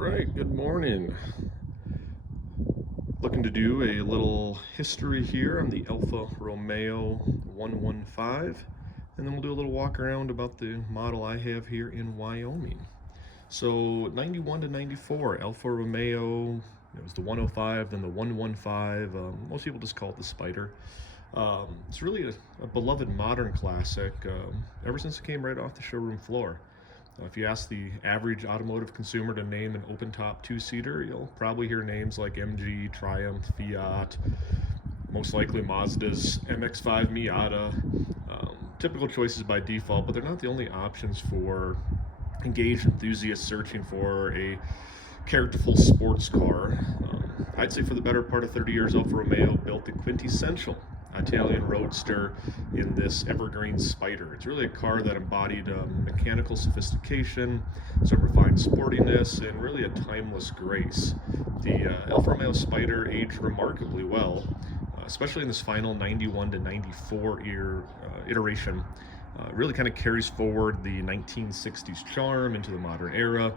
right, good morning. Looking to do a little history here on the Alfa Romeo 115, and then we'll do a little walk around about the model I have here in Wyoming. So 91 to 94, Alfa Romeo, it was the 105, then the 115. Most people just call it the Spider. It's really a beloved modern classic ever since it came right off the showroom floor. If you ask the average automotive consumer to name an open-top two-seater, you'll probably hear names like MG, Triumph, Fiat, most likely Mazda's MX-5 Miata. Typical choices by default, but they're not the only options for engaged enthusiasts searching for a characterful sports car. I'd say for the better part of 30 years, Alfa Romeo built the quintessential Italian roadster in this evergreen Spider. It's really a car that embodied mechanical sophistication, some refined sportiness, and really a timeless grace. The Alfa Romeo Spider aged remarkably well, especially in this final 91 to 94 iteration. It really kind of carries forward the 1960s charm into the modern era,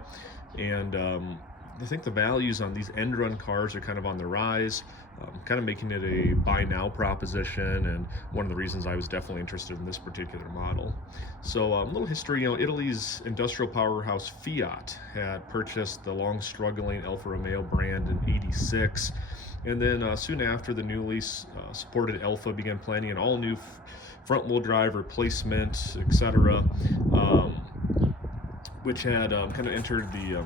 and I think the values on these end-run cars are kind of on the rise, kind of making it a buy now proposition, and one of the reasons I was definitely interested in this particular model. So a little history, Italy's industrial powerhouse Fiat had purchased the long-struggling Alfa Romeo brand in '86, and then soon after, the newly supported Alfa began planning an all-new front-wheel drive replacement, etc., which had kind of entered the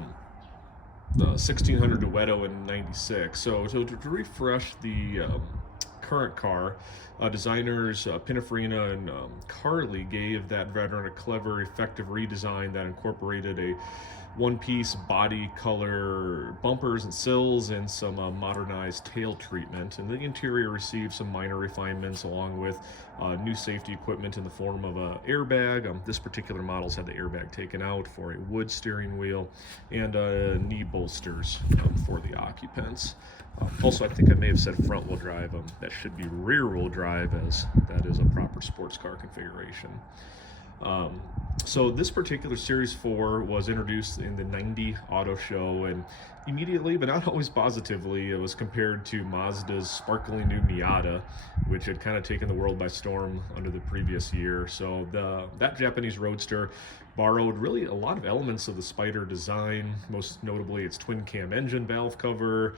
1600 Duetto in '96. So to refresh the current car, designers Pininfarina and Carli gave that veteran a clever, effective redesign that incorporated a one-piece body color bumpers and sills and some modernized tail treatment. And the interior received some minor refinements along with new safety equipment in the form of an airbag. This particular model's had the airbag taken out for a wood steering wheel, and knee bolsters for the occupants. Also, I think I may have said front-wheel drive. That should be rear-wheel drive, as that is a proper sports car configuration. So this particular Series 4 was introduced in the '90 auto show, and immediately, but not always positively, it was compared to Mazda's sparkling new Miata, which had kind of taken the world by storm under the previous year. So that Japanese roadster borrowed really a lot of elements of the Spider design, most notably its twin cam engine valve cover,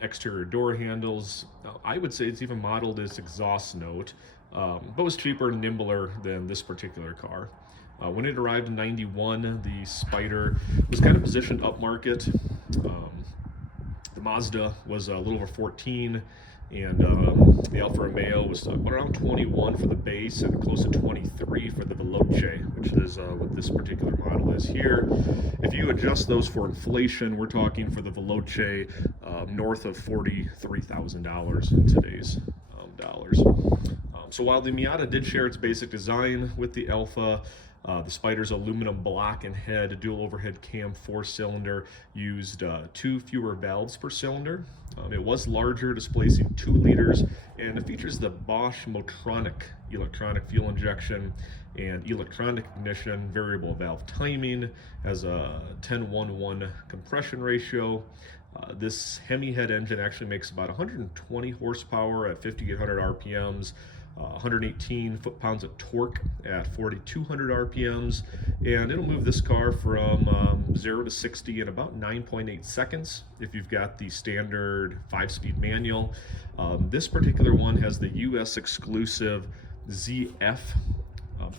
exterior door handles. I would say it's even modeled its exhaust note, but was cheaper and nimbler than this particular car. When it arrived in '91, the Spider was kind of positioned upmarket. The Mazda was a little over 14, and the Alfa Romeo was around 21 for the base and close to 23 for the Veloce, which is what this particular model is here. If you adjust those for inflation, we're talking for the Veloce north of $43,000 in today's dollars. So while the Miata did share its basic design with the Alfa, the Spider's aluminum block and head dual overhead cam 4-cylinder used 2 fewer valves per cylinder. It was larger, displacing 2 liters, and it features the Bosch Motronic electronic fuel injection and electronic ignition, variable valve timing, has a 10:1:1 compression ratio. This Hemi head engine actually makes about 120 horsepower at 5,800 RPMs, 118 foot-pounds of torque at 4,200 RPMs, and it'll move this car from 0 to 60 in about 9.8 seconds if you've got the standard 5-speed manual. This particular one has the US exclusive ZF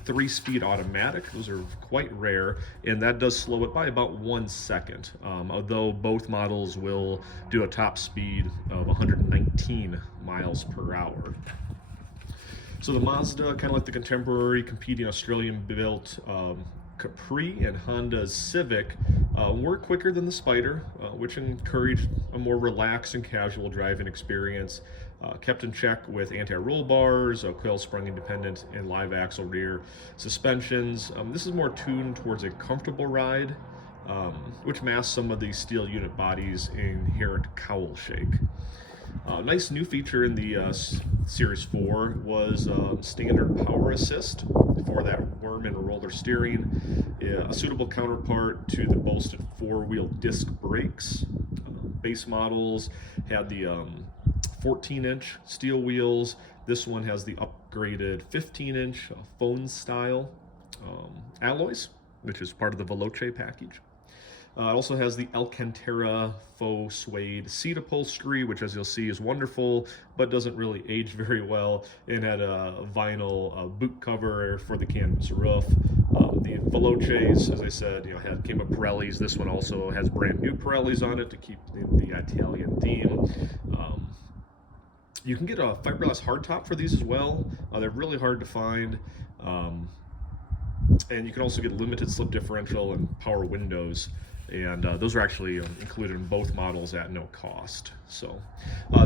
3-speed automatic. Those are quite rare, and that does slow it by about 1 second, although both models will do a top speed of 119 miles per hour. So the Mazda, kind of like the contemporary competing Australian-built Capri and Honda's Civic, were quicker than the Spider, which encouraged a more relaxed and casual driving experience. Kept in check with anti-roll bars, coil sprung independent, and live axle rear suspensions. This is more tuned towards a comfortable ride, which masks some of the steel unit body's inherent cowl shake. Nice new feature in the Series 4 was standard power assist for that worm and roller steering. a suitable counterpart to the boasted four-wheel disc brakes. Base models had the 14-inch steel wheels. This one has the upgraded 15-inch phone style alloys, which is part of the Veloce package. It also has the Alcantara faux suede seat upholstery, which, as you'll see, is wonderful, but doesn't really age very well. It had a vinyl boot cover for the canvas roof. The Veloces, as I said, came with Pirellis. This one also has brand new Pirellis on it to keep the Italian theme. You can get a fiberglass hardtop for these as well. They're really hard to find. And you can also get limited slip differential and power windows, and those are actually included in both models at no cost. So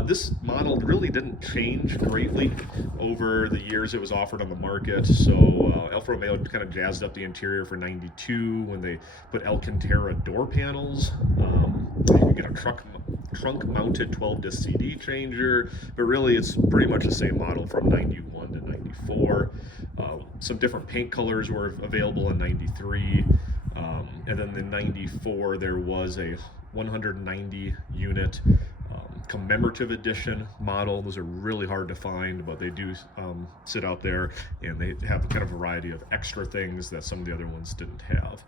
this model really didn't change greatly over the years it was offered on the market. So Alfa Romeo kind of jazzed up the interior for '92 when they put Alcantara door panels. You can get a trunk mounted 12-disc CD changer, but really it's pretty much the same model from '91 to '94. Some different paint colors were available in '93, and then in '94 there was a 190 unit commemorative edition model. Those are really hard to find, but they do sit out there, and they have kind of a variety of extra things that some of the other ones didn't have.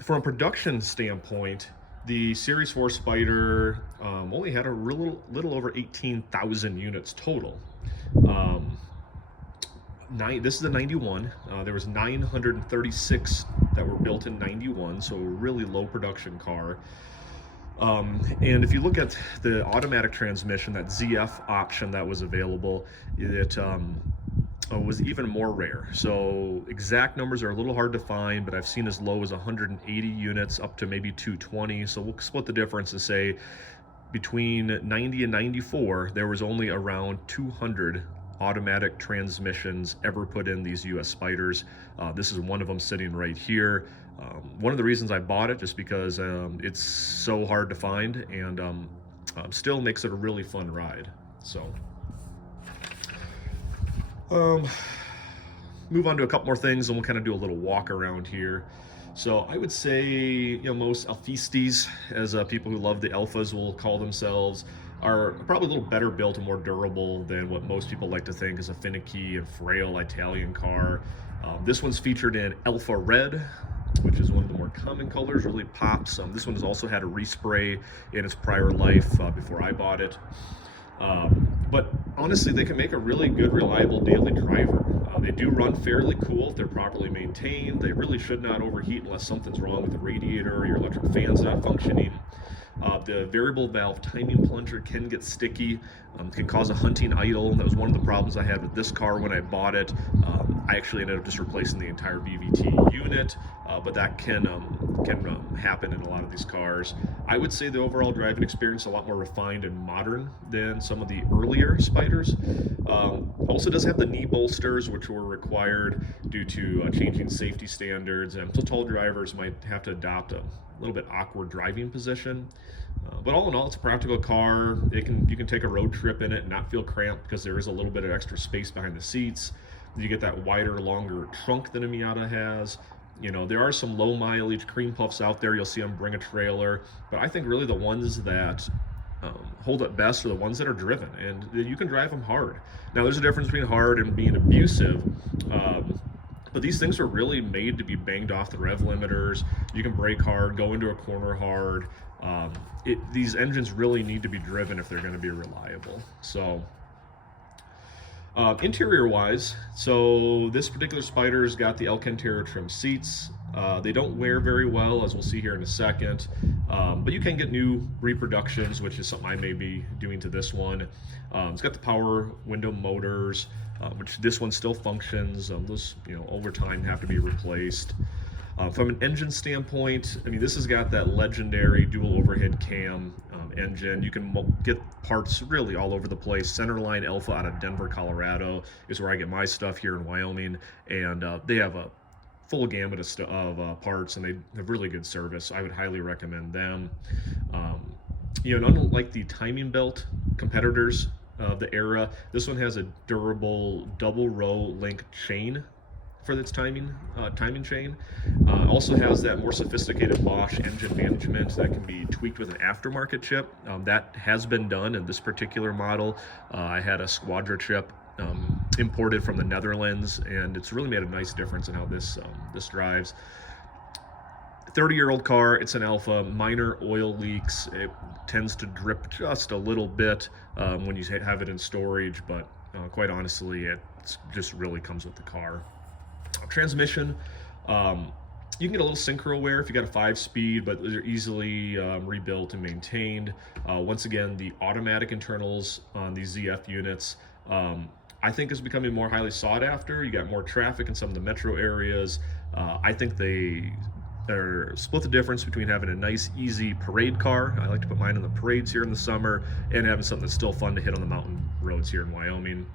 From a production standpoint, the Series 4 Spider only had a little over 18,000 units total. This is a '91. There was 936 that were built in '91, so a really low production car. And if you look at the automatic transmission, that ZF option that was available, it was even more rare. So exact numbers are a little hard to find, but I've seen as low as 180 units up to maybe 220. So we'll split the difference and say between 90 and 94, there was only around 200 automatic transmissions ever put in these US Spiders. This is one of them sitting right here. One of the reasons I bought it, just because it's so hard to find, and still makes it a really fun ride. So move on to a couple more things, and we'll kind of do a little walk around here. So I would say, most Alfistis, as people who love the Alfas will call themselves, are probably a little better built and more durable than what most people like to think is a finicky and frail Italian car. This one's featured in Alfa Red, which is one of the more common colors, really pops. This one has also had a respray in its prior life before I bought it. But honestly, they can make a really good, reliable daily driver. They do run fairly cool if they're properly maintained. They really should not overheat unless something's wrong with the radiator or your electric fan's not functioning. The variable valve timing plunger can get sticky, can cause a hunting idle. That was one of the problems I had with this car when I bought it. I actually ended up just replacing the entire VVT unit, but that can happen in a lot of these cars. I would say the overall driving experience is a lot more refined and modern than some of the earlier Spiders. Also does have the knee bolsters, which were required due to changing safety standards, and so tall drivers might have to adopt a little bit awkward driving position. But all in all, it's a practical car. You can take a road trip in it and not feel cramped because there is a little bit of extra space behind the seats. You get that wider, longer trunk than a Miata has. There are some low mileage cream puffs out there. You'll see them bring a trailer, but I think really the ones that hold up best are the ones that are driven, and you can drive them hard. Now, there's a difference between hard and being abusive. But these things are really made to be banged off the rev limiters. You can brake hard, go into a corner hard. These engines really need to be driven if they're going to be reliable. So interior-wise, so this particular Spider's got the Alcantara trim seats. They don't wear very well, as we'll see here in a second, but you can get new reproductions, which is something I may be doing to this one. It's got the power window motors, which this one still functions. Those, over time have to be replaced. From an engine standpoint, this has got that legendary dual overhead cam engine. You can get parts really all over the place. Centerline Alfa out of Denver, Colorado is where I get my stuff here in Wyoming, and they have a full gamut of parts, and they have really good service. I would highly recommend them. Unlike the timing belt competitors of the era, this one has a durable double row link chain for its timing chain. Also has that more sophisticated Bosch engine management that can be tweaked with an aftermarket chip. That has been done in this particular model. I had a Squadra chip imported from the Netherlands, and it's really made a nice difference in how this drives. 30-year-old car, it's an Alfa, minor oil leaks. It tends to drip just a little bit when you have it in storage, but quite honestly, it just really comes with the car. Transmission, you can get a little synchro wear if you got a 5-speed, but they're easily rebuilt and maintained. Once again, the automatic internals on these ZF units, I think is becoming more highly sought after. You got more traffic in some of the metro areas. I think they're split the difference between having a nice, easy parade car. I like to put mine in the parades here in the summer, and having something that's still fun to hit on the mountain roads here in Wyoming.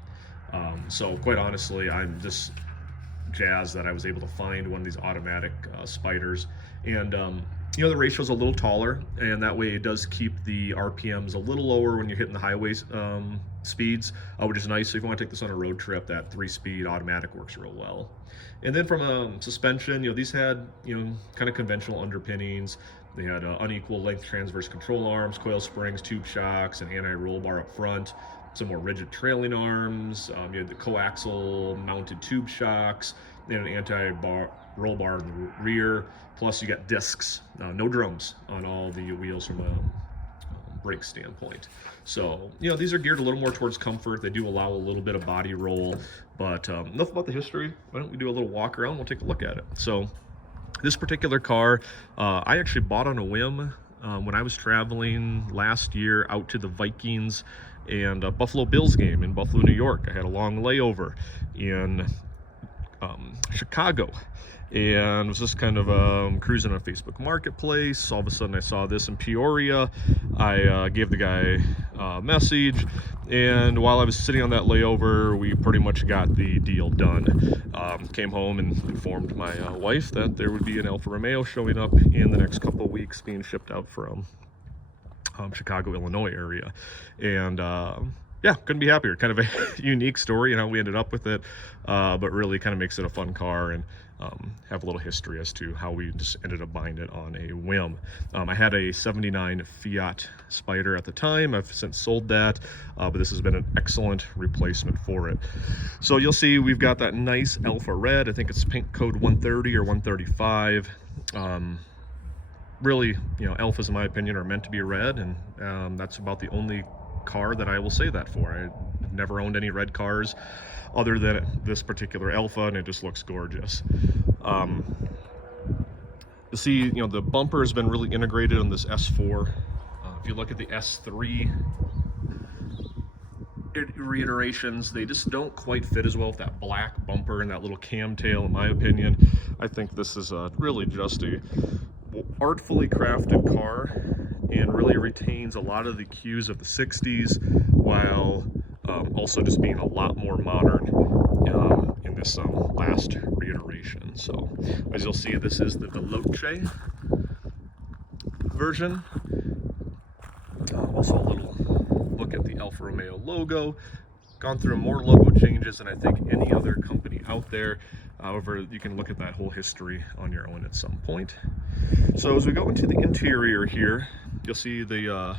So quite honestly, I'm just jazzed that I was able to find one of these automatic Spiders. And you know, the ratio's a little taller, and that way it does keep the RPMs a little lower when you're hitting the highway speeds, which is nice. So if you want to take this on a road trip, that 3-speed automatic works real well. And then from suspension, you know, these had, you know, kind of conventional underpinnings. They had unequal length transverse control arms, coil springs, tube shocks, an anti-roll bar up front, some more rigid trailing arms. You had the coaxial mounted tube shocks, and an anti-roll bar in the rear. Plus you got discs, no drums on all the wheels from a brake standpoint. So, you know, these are geared a little more towards comfort. They do allow a little bit of body roll, but enough about the history. Why don't we do a little walk around? We'll take a look at it. So this particular car, I actually bought on a whim when I was traveling last year out to the Vikings and Buffalo Bills game in Buffalo, New York. I had a long layover in Chicago, and was just kind of cruising on Facebook Marketplace. All of a sudden I saw this in Peoria. I gave the guy a message, and while I was sitting on that layover, we pretty much got the deal done. Came home and informed my wife that there would be an Alfa Romeo showing up in the next couple of weeks, being shipped out from Chicago, Illinois area. And yeah, couldn't be happier. Kind of a unique story and how we ended up with it, but really kind of makes it a fun car, and have a little history as to how we just ended up buying it on a whim. I had a 79 Fiat Spider at the time. I've since sold that, but this has been an excellent replacement for it. So you'll see we've got that nice Alfa red. I think it's paint code 130 or 135. Really, you know, Alfas, in my opinion, are meant to be red, and that's about the only car that I will say that for. I've never owned any red cars other than this particular Alfa, and it just looks gorgeous. You see, you know, the bumper has been really integrated on this S4. If you look at the S3 reiterations, they just don't quite fit as well with that black bumper and that little cam tail, in my opinion. I think this is really just a artfully crafted car, and really retains a lot of the cues of the 60s, while also just being a lot more modern in this last reiteration. So as you'll see, this is the Veloce version. Also a little look at the Alfa Romeo logo. Gone through more logo changes than I think any other company out there. However, you can look at that whole history on your own at some point. So as we go into the interior here, you'll see the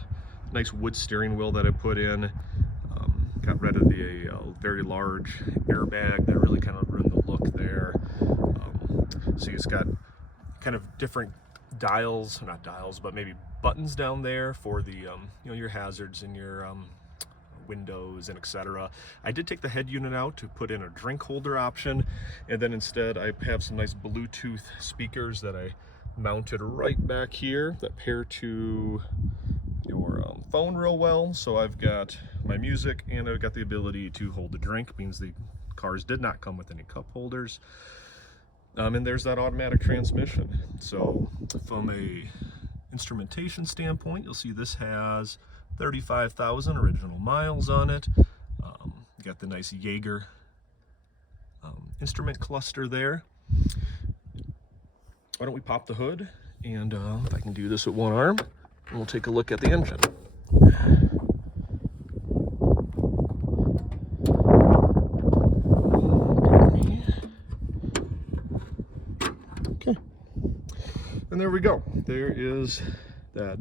nice wood steering wheel that I put in. Got rid of the very large airbag that really kind of ruined the look there. So it's got kind of different dials, not dials, but maybe buttons down there for the you know, your hazards and your windows and etc. I did take the head unit out to put in a drink holder option, and then instead I have some nice Bluetooth speakers that I mounted right back here that pair to your phone real well. So I've got my music, and I've got the ability to hold the drink. Means the cars did not come with any cup holders. And there's that automatic transmission. So from a instrumentation standpoint, you'll see this has 35,000 original miles on it. You got the nice Jaeger instrument cluster there. Why don't we pop the hood, and if I can do this with one arm, and we'll take a look at the engine. And there we go. There is that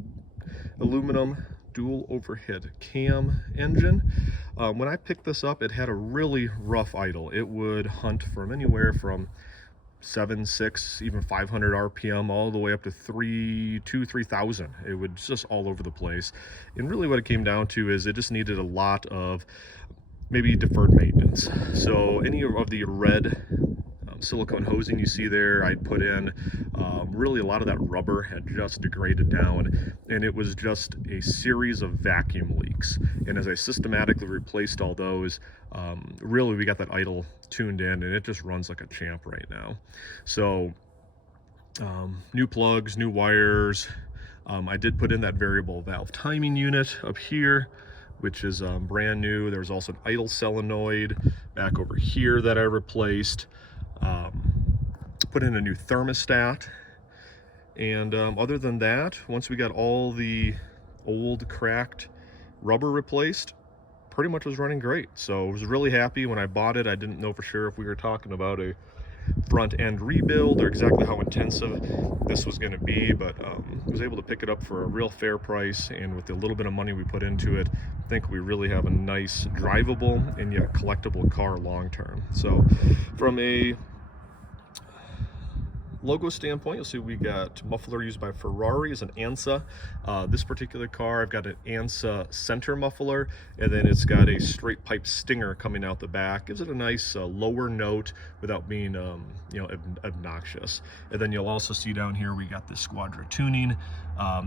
aluminum dual overhead cam engine. When I picked this up, it had a really rough idle. It would hunt from anywhere from 7, 6, even 500 RPM all the way up to 3,000. It would just all over the place. And really what it came down to is it just needed a lot of maybe deferred maintenance. So any of the red silicone hosing you see there, I'd put in. Really a lot of that rubber had just degraded down, and it was just a series of vacuum leaks. And as I systematically replaced all those, really we got that idle tuned in, and it just runs like a champ right now. So new plugs, new wires. I did put in that variable valve timing unit up here, which is brand new. There's also an idle solenoid back over here that I replaced. Put in a new thermostat, and other than that, once we got all the old cracked rubber replaced, pretty much was running great. So I was really happy when I bought it. I didn't know for sure if we were talking about a front end rebuild or exactly how intensive this was going to be, but I was able to pick it up for a real fair price, and with the little bit of money we put into it, I think we really have a nice drivable and yet collectible car long term. So from a logo standpoint, you'll see we got muffler used by Ferrari as an ANSA. This particular car, I've got an ANSA center muffler, and then it's got a straight pipe stinger coming out the back. Gives it a nice lower note without being you know, obnoxious. And then you'll also see down here we got the Squadra tuning.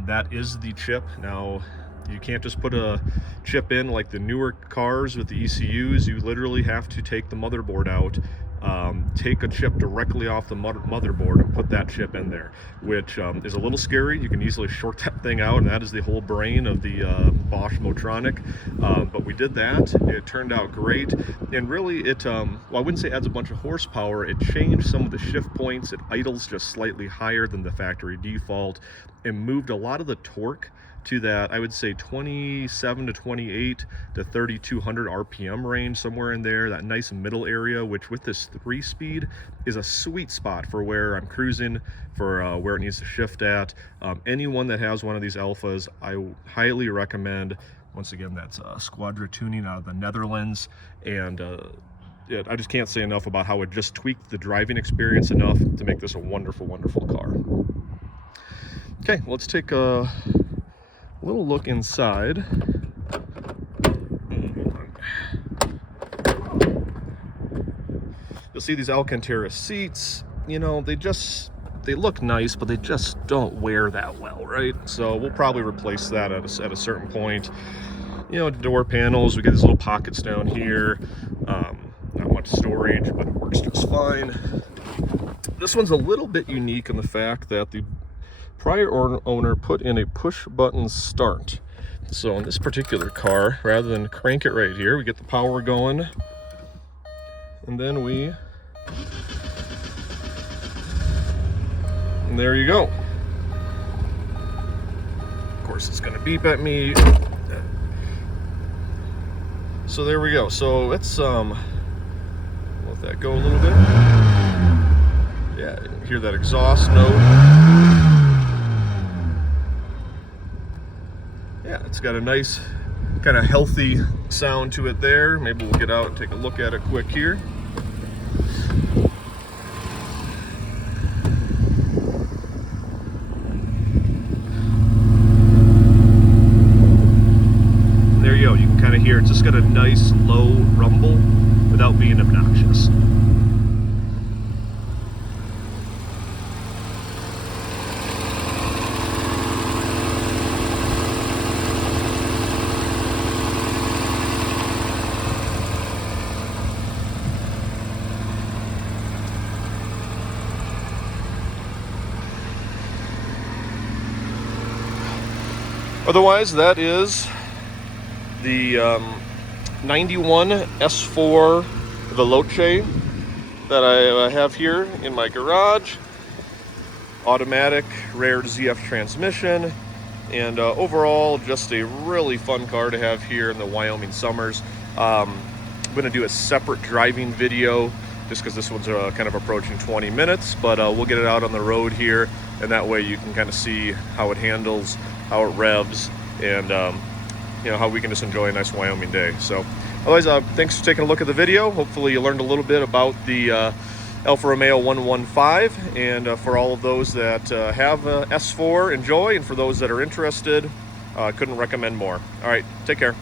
That is the chip. Now you can't just put a chip in like the newer cars with the ECUs. You literally have to take the motherboard out, take a chip directly off the motherboard and put that chip in there, which is a little scary. You can easily short that thing out, and that is the whole brain of the Bosch Motronic. But we did that. It turned out great, and really it, well, I wouldn't say adds a bunch of horsepower. It changed some of the shift points. It idles just slightly higher than the factory default, and moved a lot of the torque to that, I would say 27 to 28 to 3,200 RPM range, somewhere in there, that nice middle area, which with this 3-speed is a sweet spot for where I'm cruising, for where it needs to shift at. Anyone that has one of these Alfas, I highly recommend. Once again, that's Squadra tuning out of the Netherlands, and I just can't say enough about how it just tweaked the driving experience enough to make this a wonderful, wonderful car. Okay, let's take a little look inside. You'll see these Alcantara seats. You know, they look nice, but they just don't wear that well, right? So we'll probably replace that at a certain point. You know, door panels, we get these little pockets down here. Not much storage, but it works just fine. This one's a little bit unique in the fact that the prior owner put in a push button start. So in this particular car, rather than crank it right here, we get the power going, and then and there you go. Of course it's gonna beep at me. So there we go. So let's let that go a little bit. Yeah, you can hear that exhaust note. Yeah, it's got a nice kind of healthy sound to it there. Maybe we'll get out and take a look at it quick here. There you go. You can kind of hear it's just got a nice low rumble without being obnoxious. Otherwise, that is the 91 S4 Veloce that I have here in my garage. Automatic rear ZF transmission, and overall just a really fun car to have here in the Wyoming summers. I'm going to do a separate driving video just because this one's kind of approaching 20 minutes, but we'll get it out on the road here, and that way you can kind of see how it handles, how it revs, and you know, how we can just enjoy a nice Wyoming day. So otherwise, thanks for taking a look at the video. Hopefully you learned a little bit about the Alfa Romeo 115, and for all of those that have S4, enjoy, and for those that are interested, couldn't recommend more. All right, take care.